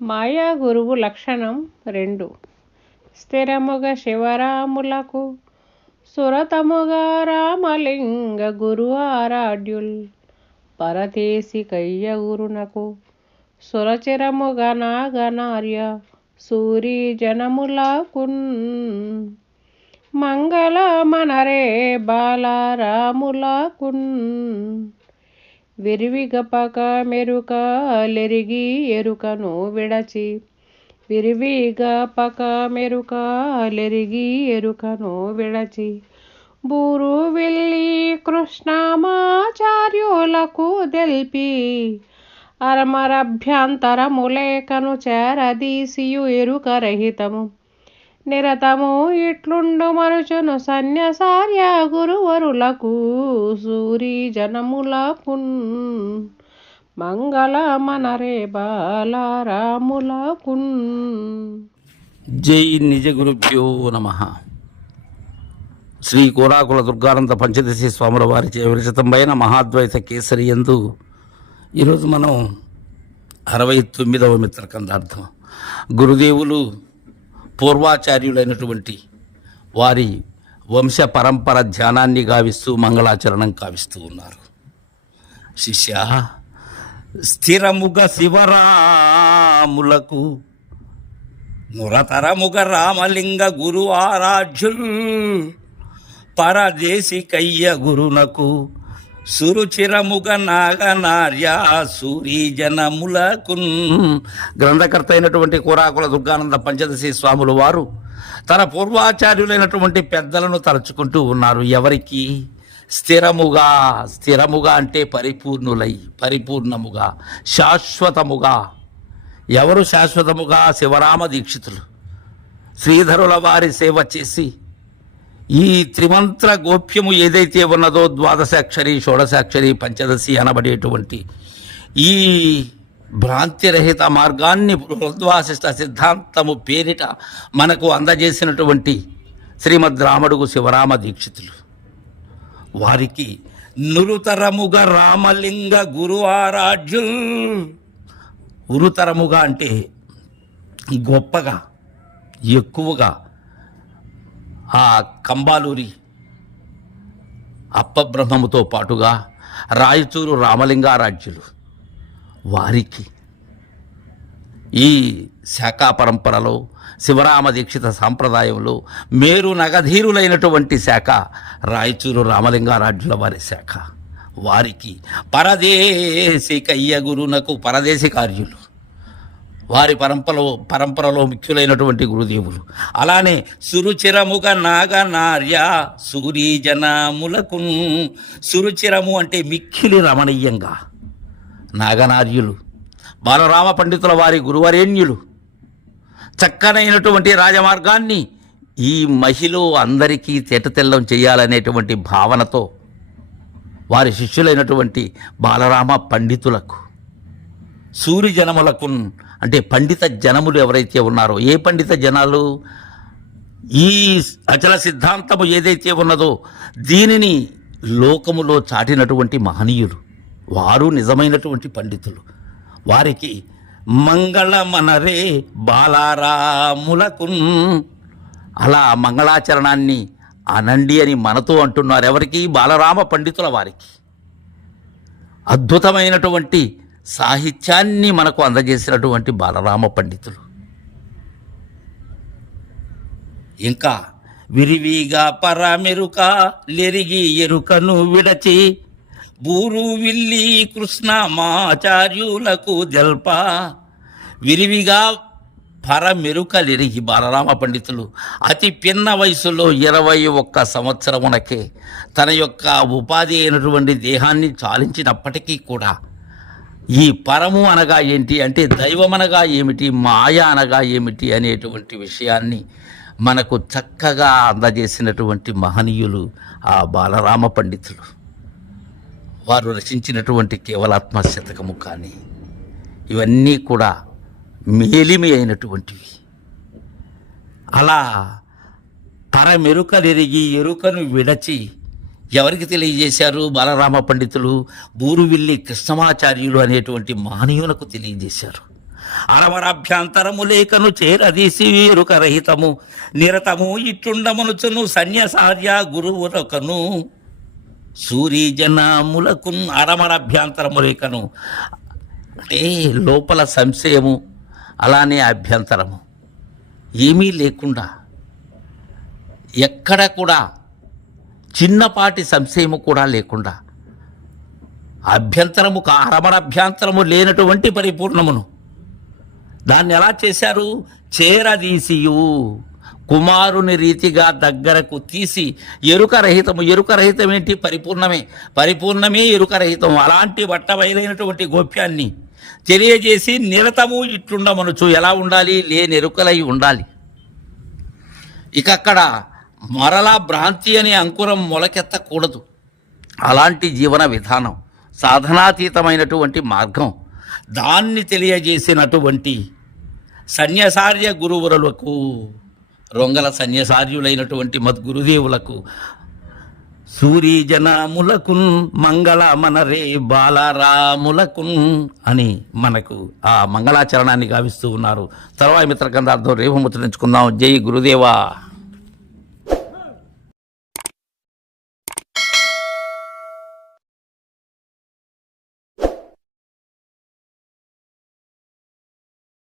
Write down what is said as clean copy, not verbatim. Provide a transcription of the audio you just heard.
మాయా గురువు లక్షణం 2. స్థిరముగ శివరాములకు సురతముగ రామలింగ గురు ఆరాడ్యుల్ పరదేశి కయ్యగురునకు సురచిరముగ నాగనార్య సూరి జనములకున్ మంగళ మనరే బాలరాములకున్ విరివిగపక మెరుక లెరిగి ఎరుకను విడచి విరివిగపక మెరుక లెరిగి ఎరుకను విడచి బూరు వెళ్ళి కృష్ణమాచార్యులకు దెల్పి అరమరభ్యంతరములేకను చేరదీసియు ఎరుకరహితము నిరతము ఇట్లుండు మనుచును సన్యసార్య గురువరులకు సూరి జనములకున్ మంగళ మనరే బాలరాములకున్. జై నిజ గురుభ్యో నమః. శ్రీ కోరాకుల దుర్గానంద పంచదశి స్వాముల వారిచే విరచితమైన మహాద్వైత కేసరి యందు ఈరోజు మనం 69వ మిత్రకందార్థం. గురుదేవులు పూర్వాచార్యులైనటువంటి వారి వంశ పరంపర ధ్యానాన్ని గావిస్తూ మంగళాచరణం కావిస్తూ ఉన్నారు. శిష్య, స్థిరముగ శివరాములకు నురతరముగ రామలింగ గురు ఆరాధ్యుల్ పరదేశి కయ్య గురునకు సురుచిరముగ నాగనార్య సూరి జనములకున్. గ్రంథకర్త అయినటువంటి కోరాకుల దుర్గానంద పంచదశి స్వాములు వారు తన పూర్వాచార్యులైనటువంటి పెద్దలను తలుచుకుంటూ ఉన్నారు. ఎవరికి? స్థిరముగా. స్థిరముగా అంటే పరిపూర్ణులై, పరిపూర్ణముగా, శాశ్వతముగా. ఎవరు శాశ్వతముగా? శివరామ దీక్షితులు. శ్రీధరుల వారి సేవ చేసి ఈ త్రిమంత్ర గోప్యము ఏదైతే ఉన్నదో, ద్వాదశాక్షరి, షోడశాక్షరి, పంచదశి అనబడేటువంటి ఈ భ్రాంతిరహిత మార్గాన్ని బృహద్వాసిష్ట సిద్ధాంతము పేరిట మనకు అందజేసినటువంటి శ్రీమద్ రామడుగు శివరామ దీక్షితులు. వారికి నురుతరముగ రామలింగ గురు ఆరాధ్యుల్. ఉరుతరముగా అంటే గొప్పగా, ఎక్కువగా ఆ కంబాలూరి అప్పబ్రహ్మముతో పాటుగా రాయచూరు రామలింగారాజ్యులు వారికి ఈ శాఖా పరంపరలో శివరామ దీక్షిత సాంప్రదాయంలో మేరు నగధీరులైనటువంటి శాఖ రాయచూరు రామలింగారాజ్యుల వారి శాఖ. వారికి పరదేశి కయ్య గురునకు పరదేశి కార్యులు, వారి పరంపరలో ముఖ్యులైనటువంటి గురుదేవులు. అలానే సురుచిరముగ నాగనార్య సూరి జనములకు. సురుచిరము అంటే మిక్కిలి రమణీయంగా, నాగనార్యులు బాలరామ పండితుల వారి గురువరేణ్యులు చక్కనైనటువంటి రాజమార్గాన్ని ఈ మహిళ అందరికీ తేటతెల్లం చేయాలనేటువంటి భావనతో వారి శిష్యులైనటువంటి బాలరామ పండితులకు, సూరి జనములకు అంటే పండిత జనములు ఎవరైతే ఉన్నారో, ఏ పండిత జనాలు? ఈ అచల సిద్ధాంతము ఏదైతే ఉన్నదో దీనిని లోకములో చాటినటువంటి మహనీయులు, వారు నిజమైనటువంటి పండితులు. వారికి మంగళమనరే బాలరాములకు. అలా మంగళాచరణాన్ని అనండి అని మనతో అంటున్నారు. ఎవరికి? బాలరామ పండితుల వారికి. అద్భుతమైనటువంటి సాహిత్యాన్ని మనకు అందజేసినటువంటి బాలరామ పండితులు. ఇంకా విరివిగా పరమెరుక లెరిగి ఎరుకను విడచి బూరు విల్లి కృష్ణమాచార్యులకు జల్ప. విరివిగా పరమెరుకలెరిగి బాలరామ పండితులు అతి పిన్న వయసులో 21 సంవత్సరమునకే తన యొక్క ఉపాధి అయినటువంటి దేహాన్ని చాలించినప్పటికీ కూడా ఈ పరము అనగా ఏంటి అంటే, దైవం అనగా ఏమిటి, మాయ అనగా ఏమిటి అనేటువంటి విషయాన్ని మనకు చక్కగా అందజేసినటువంటి మహనీయులు ఆ బాలరామ పండితులు. వారు రచించినటువంటి కేవలాత్మ శతకము కానీ ఇవన్నీ కూడా మేలిమి అయినటువంటివి. అలా పరమెరుకలెరిగి ఎరుకను విడచి ఎవరికి తెలియజేశారు? బాలరామ పండితులు బూరువిల్లి కృష్ణమాచార్యులు అనేటువంటి మహనీయులకు తెలియజేశారు. అరవరభ్యంతరము లేకను చేరదీసి ఎరుకరహితము నిరతము ఇట్లుండమనుచును సన్యసార్య గురువురకను సూరీజనములకు అరమరభ్యంతరము లేకను అంటే లోపల సంశయము అలానే అభ్యంతరము ఏమీ లేకుండా ఎక్కడ కూడా చిన్నపాటి సంశయము కూడా లేకుండా అభ్యంతరము అరమరభ్యంతరము లేనటువంటి పరిపూర్ణమును దాన్ని ఎలా చేశారు? చేరదీసియు కుమారుని రీతిగా దగ్గరకు తీసి ఎరుకరహితము. ఎరుకరహితం ఏంటి? పరిపూర్ణమే ఎరుకరహితం. అలాంటి బట్టబయలైనటువంటి గోప్యాన్ని తెలియజేసి నిరతము ఇట్లుండమనుచు. ఎలా ఉండాలి? లేని ఎరుకలై ఉండాలి. ఇక అక్కడ మరలా భ్రాంతి అనే అంకురం మొలకెత్తకూడదు. అలాంటి జీవన విధానం, సాధనాతీతమైనటువంటి మార్గం, దాన్ని తెలియజేసినటువంటి సన్యసార్య గురువులకు, రొంగల సన్యసార్యులైనటువంటి మద్గురుదేవులకు, సూరీజనములకున్ మంగళ మనరే బాలరాములకున్ అని మనకు ఆ మంగళాచరణాన్ని గావిస్తూ ఉన్నారు. తర్వాయి మిత్రకందార్థం రేపు ముద్రించుకుందాం. జై గురుదేవా.